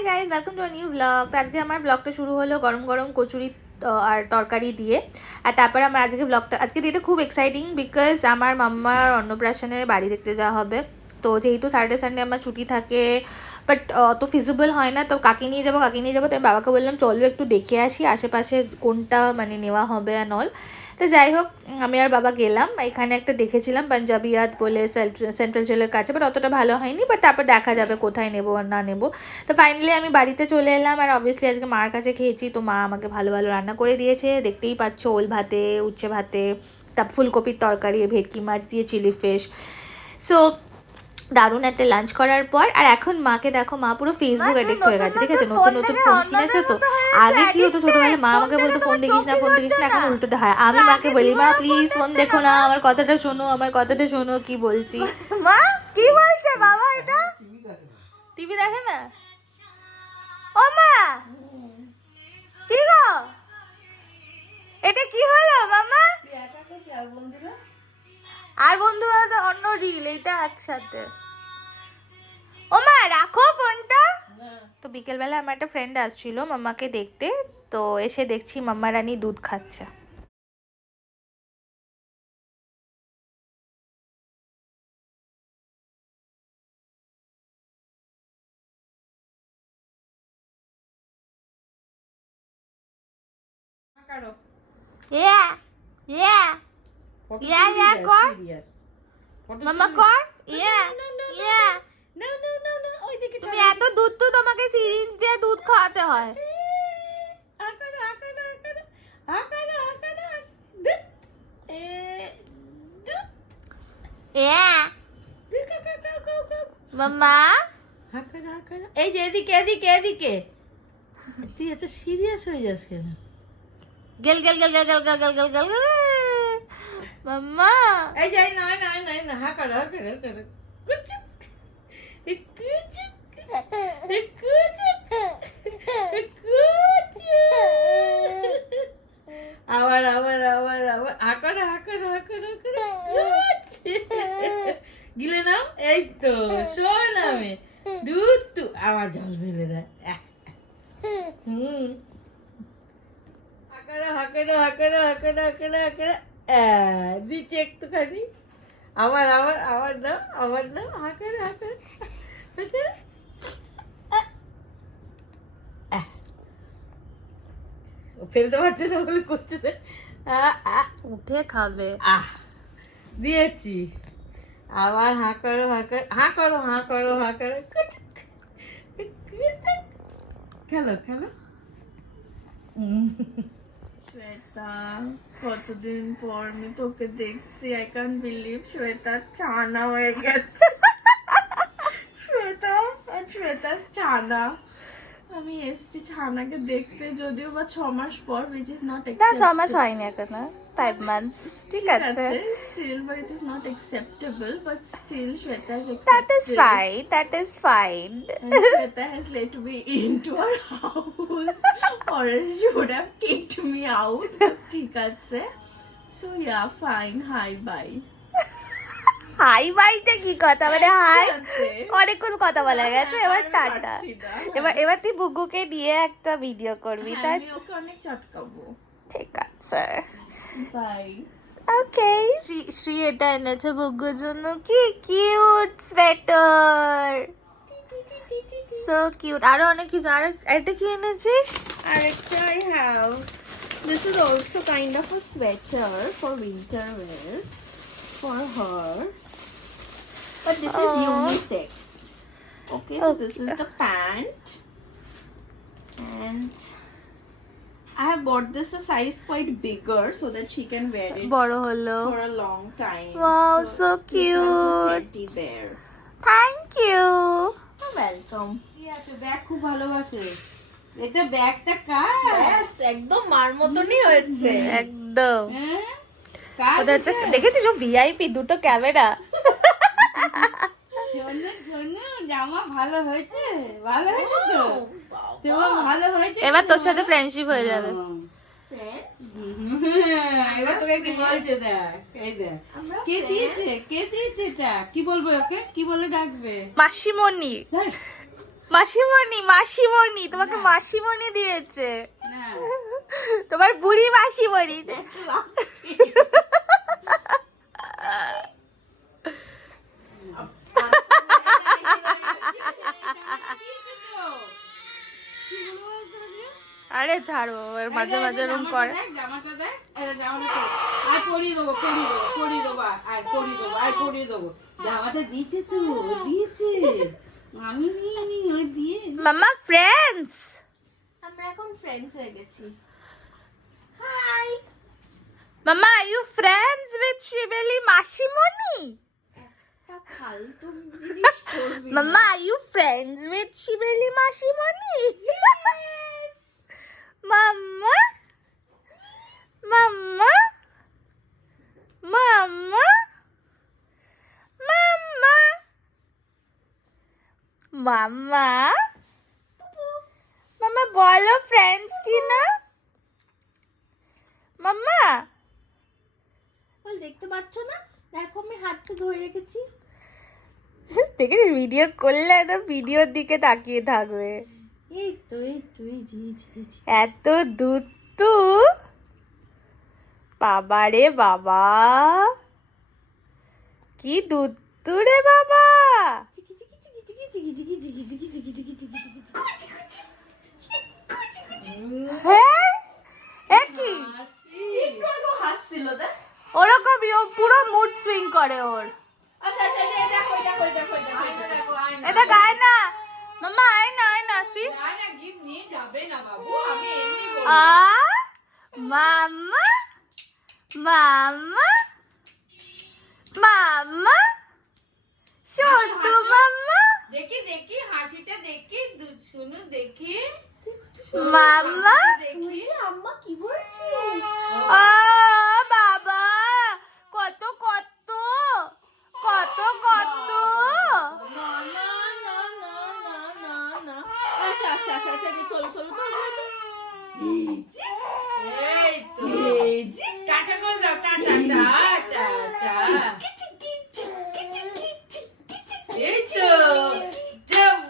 Hi guys, welcome to a new blog. তো আজকে আমার ব্লগটা শুরু হলো গরম গরম কচুরি আর তরকারি দিয়ে। আর তারপরে আমার আজকে দিনটা খুব এক্সাইটিং, বিকজ আমার মাম্মার অন্নপ্রাশনের বাড়ি দেখতে যাওয়া হবে। তো যেহেতু স্যাটারডে সানডে আমার ছুটি থাকে, বাট অত ফিজিবল হয় না, তো কাকে নিয়ে যাবো তো আমি বাবাকে বললাম চলো একটু দেখে আসি আশেপাশে কোনটা মানে নেওয়া হবে আর অল। তো যাই হোক, আমি আর বাবা গেলাম। এখানে একটা দেখেছিলাম পাঞ্জাবিয়াত বলে, সেন্ট্রাল জেলের কাছে, বাট অতটা ভালো হয়নি, বাট তারপর দেখা যাবে কোথায় নেবো আর না নেবো। তো ফাইনালি আমি বাড়িতে চলে এলাম। আর অবভিয়াসলি আজকে মার কাছে খেয়েছি, তো মা আমাকে ভালো ভালো রান্না করে দিয়েছে, দেখতেই পাচ্ছ। ওল ভাতে, উচ্ছে ভাতে, তারপর ফুলকপির তরকারি, ভেটকি মাছ দিয়ে চিলি ফিশ। সো দারুণ একটা লাঞ্চ করার পর, আর এখন মাকে দেখো, মা পুরো ফেসবুক এডিক্ট হয়ে গেছে, ঠিক আছে? নতুন নতুন ফোন কিনেছে তো। আগে কি হতো, ছোটবেলায় মা আমাকে বলতো ফোন দেখিস না, এখন উল্টোটা হয়। আমি মাকে বলি, মা প্লিজ ফোন দেখো না, আমার কথাটা শোনো কি বলছি। মা কি বলছে বাবা? এটা টিভি দেখে না। ও মা, কি গো, এটা কি হলো মামা? আর বন্ধুরা তো অন্য রিল, এটা একসাথে। ও মা রাখো ফোনটা। তো বিকেলবেলা আমার একটা ফ্রেন্ড আসছিল মাম্মাকে দেখতে, তো এসে দেখছি মাম্মা রানী দুধ খাচ্ছে। ইয়া ইয়া ইয়া ইয়া কর মাম্মা, কর ইয়া ইয়া। তুমি এত দুধ তো তোমাকে সিরিঞ্জ দিয়ে দুধ খাওয়াতে হয়। মাম্মা এই যে এদিকে এদিকে এদিকে, তুই এত সিরিয়াস হয়ে যাস কেন? গেল গেল গেল গেল গেল গেল গেল গেল গেল। মাম্মা এই যে নয় নয় নয় না, হা করো কুচুক কুচুক কুচুক কুচুক। আবার আবার আবার আবার হা করো গিলে নাও। এই তো শোন, আমি দুধ তু আবার জল ফেলে দেয়। দিচ্ছে একটুখানি, আবার আবার আবার দাও, আবার দাও, ফেলতে পারছে না বলে করছে। উঠে খাবে। দিয়েছি, আবার খেলো খেলো। শ্বেতা, কতদিন পর আমি তোকে দেখছি। আই ক্যান্ট বিলিভ শ্বেতা চানা হয়ে গেছে। শ্বেতা ছানা। আমি এসছি ছানাকে দেখতে, যদিও বা 6 মাস পর, which is not না, 6 acceptable. মাস হয়নি এখনো, 5 months। ঠিক আছে, Still, but it is not acceptable. But still, Shweta has that is accepted. fine, that is fine. And Shweta has let me into our house, or else she would have kicked me out. ঠিক আছে. So yeah, fine. Hi, bye. Hi বাইটা কি কথা, মানে high আছে। অনেকক্ষণ কথা বলা গেছে, এবার আমি টাটা। পারছি না। এবার তুই বুগুকে নিয়ে একটা ভিডিও করবি, হ্যাঁ, তাই? আমি ওকে অনেক চটকাবো। ঠিক আছে, বাই। ওকে। শ্রী এটা এনেছে বুগুর জন্য, কি কিউট সোয়েটার, সো কিউট। আরো অনেক কিছু, আর এটা কি এনেছিস? আরেকটা I have. This is also kind of a sweater for winter wear for her. But this is Aw. unisex. Okay, so this is the pant. And I have bought this a size quite bigger so that she can wear it বড় হলো। for a long time. Wow, so this one's a cute. teddy bear. Thank you. You're welcome. কি আছে, bag খুব ভালোবাসে। এটা ব্যাগটা কার? Yes, একদম মার মতনই হয়েছে। একদম। হ্যাঁ? কার ওটা হচ্ছে, দেখেছিস ও ভিআইপি, দুটো ক্যামেরা। শোনো, জামা ভালো হয়েছে, ভালো হয়েছে তো? তোমার ভালো হয়েছে? এবার তোর সাথে ফ্রেন্ডশিপ হয়ে যাবে। এবার তোকে কি বলছে দেখ, এই দেখ। কে দিয়েছে এটা? কি বলবো ওকে? কি বলে ডাকবে? মাসিমণি। মাসিমণি তোমাকে মাসিমণি দিয়েছে, না তোমার বুড়ি মাসিমণি। আরে ছাড়ো, এর মাঝে মাঝে রুম করে। জামাটা দেখ, জামাটা আর পরিয়ে দেবো, জামাটা দিয়েছে তো, দিয়েছে, আমি নিয়ে ওই দিয়ে। মাম্মা ফ্রেন্ডস, আমরা এখন ফ্রেন্ডস হয়ে গেছি। Hi mamma, are you friends with Shibeli মাসিমণি? একটা ফালতু জিনিস করবি না। Mamma, are you friends with Shibeli মাসিমণি? Mamma, mamma, mamma, mamma, mamma, mamma বলো ফ্রেন্ডস কি না? মাম্মা বল, দেখতে পাচ্ছ না? দেখো আমি হাতটা ধরে রেখেছি। দেখেছি, ভিডিও করলে একদম ভিডিওর দিকে তাকিয়ে থাকবে। এই তো এই জি। এত দুত্তু, বাবা রে বাবা, কি দুত্তু রে বাবা। হ্যাঁ, এ কি হাসছিল দেখ। ওরকমই, ও পুরো মুড সুইং করে ওর। আচ্ছা দেখো। এটা গায় না মাম্মা, আয় না সি। গিফট নিয়ে যাবে না বাবু, আমি এমনি আ মাম্মা, মাম্মা, মাম্মা, সত্যু মাম্মা, দেখি হাসিটা দেখি, শুনু দেখি, মাম্মা, দেখি। আম্মা কি বলছে? আ বাবা, কত কত কত কত। না। আচ্ছা চলো এই তো, টাটা করে দাও, টাটা। এই তো,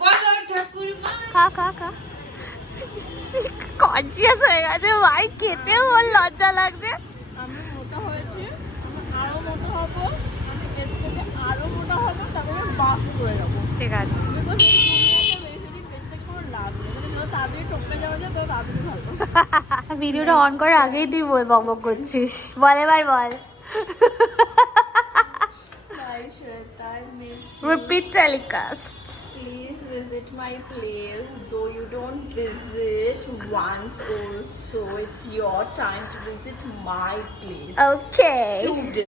বলো ঠাকুরমা। খা কনসিয়াস হয়ে গেছে ভাই, খেতে ওর লজ্জা লাগছে। আমি মোটা হয়েছি, আমি আরো মোটা হবো, আমি এর থেকে আরো মোটা হবো, তারপরে বাস করে যাবো। ঠিক আছে, ভিডিওটা অন করার আগেই তুই বকবক করছিস। বল এবার বল। Repeat telecast. Please visit my place, though you don't visit once also. It's your time to visit my place. Okay. Today.